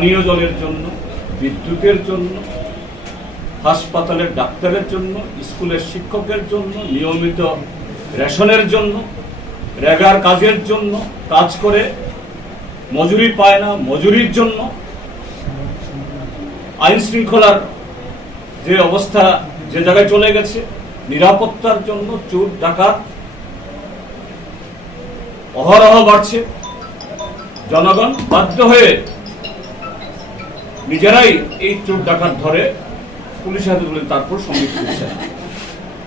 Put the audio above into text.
পানীয় জলের জন্য, বিদ্যুতের জন্য, হাসপাতালের ডাক্তারের জন্য, স্কুলের শিক্ষকের জন্য, নিয়মিত রেশনের জন্য, রেগার কাজের জন্য, কাজ করে মজুরি পায় না, মজুরির জন্য, আইন শৃঙ্খলার যে অবস্থা যে জায়গায় চলে গেছে, নিরাপত্তার জন্য চোর ডাকাত অহরহ বাড়ছে। জনগণ বাধ্য হয়ে নিজেরাই এই চোর ডাকাত ধরে পুলিশের হাতে তুলে তারপর সঙ্গীত করছে।